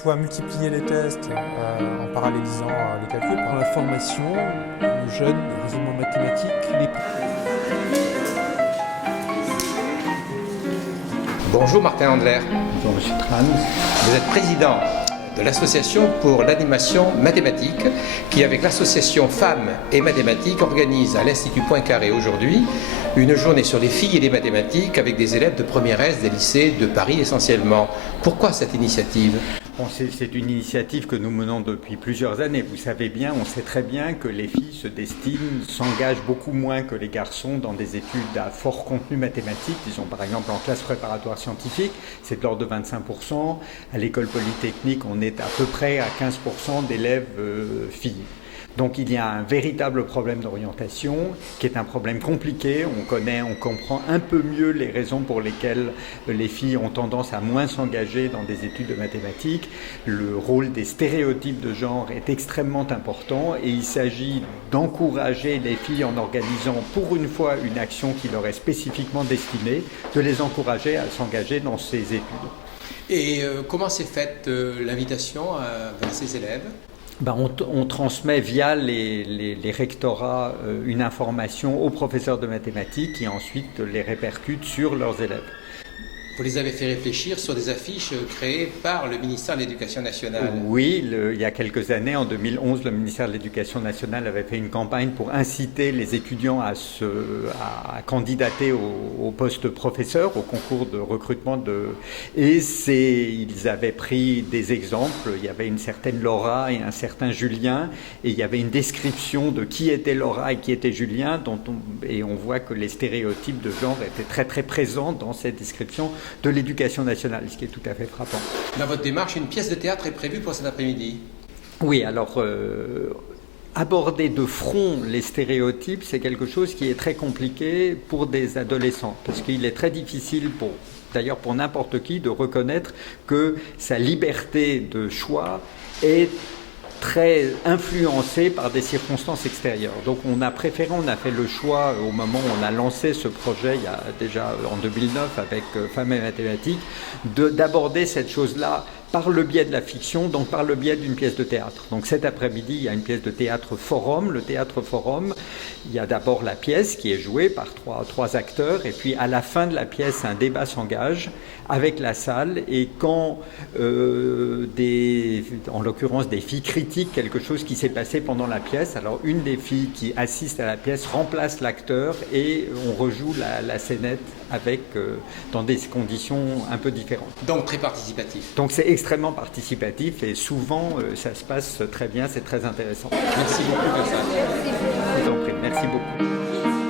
soit multiplier les tests en parallélisant les calculs. Dans la formation, le jeune, le raisonnement mathématique, Bonjour Martin Andler. Bonjour Monsieur Tran. Vous êtes président de l'association pour l'animation mathématique qui, avec l'association Femmes et Mathématiques, organise à l'Institut Poincaré aujourd'hui une journée sur les filles et les mathématiques avec des élèves de première S des lycées de Paris essentiellement. Pourquoi cette initiative ? C'est une initiative que nous menons depuis plusieurs années. Vous savez bien, on sait très bien que les filles s'engagent beaucoup moins que les garçons dans des études à fort contenu mathématique. Disons par exemple en classe préparatoire scientifique, c'est de l'ordre de 25%. À l'école polytechnique, on est à peu près à 15% d'élèves filles. Donc il y a un véritable problème d'orientation qui est un problème compliqué. On comprend un peu mieux les raisons pour lesquelles les filles ont tendance à moins s'engager dans des études de mathématiques. Le rôle des stéréotypes de genre est extrêmement important et il s'agit d'encourager les filles en organisant pour une fois une action qui leur est spécifiquement destinée, de les encourager à s'engager dans ces études. Et comment s'est faite l'invitation vers ces élèves ? On transmet via les rectorats une information aux professeurs de mathématiques qui ensuite les répercutent sur leurs élèves. Vous les avez fait réfléchir sur des affiches créées par le ministère de l'Éducation nationale. Oui, il y a quelques années, en 2011, le ministère de l'Éducation nationale avait fait une campagne pour inciter les étudiants à candidater au poste professeur, au concours de recrutement. Ils avaient pris des exemples. Il y avait une certaine Laura et un certain Julien, et il y avait une description de qui était Laura et qui était Julien, et on voit que les stéréotypes de genre étaient très très présents dans cette description de l'Éducation nationale, ce qui est tout à fait frappant. Dans votre démarche, une pièce de théâtre est prévue pour cet après-midi. Oui, alors aborder de front les stéréotypes, c'est quelque chose qui est très compliqué pour des adolescents, parce qu'il est très difficile d'ailleurs pour n'importe qui de reconnaître que sa liberté de choix est très influencé par des circonstances extérieures. Donc on a fait le choix au moment où on a lancé ce projet, il y a déjà en 2009 avec Femmes et Mathématiques, d'aborder cette chose-là par le biais de la fiction, donc par le biais d'une pièce de théâtre. Donc cet après-midi, il y a une pièce de théâtre forum. Le théâtre forum, il y a d'abord la pièce qui est jouée par trois acteurs, et puis à la fin de la pièce, un débat s'engage avec la salle, et quand en l'occurrence des filles critiquent quelque chose qui s'est passé pendant la pièce, alors une des filles qui assiste à la pièce remplace l'acteur et on rejoue la scénette dans des conditions un peu différentes. Donc très participatif. Donc c'est extrêmement participatif et souvent ça se passe très bien, c'est très intéressant. Merci beaucoup, Vincent. Je vous en prie, merci beaucoup.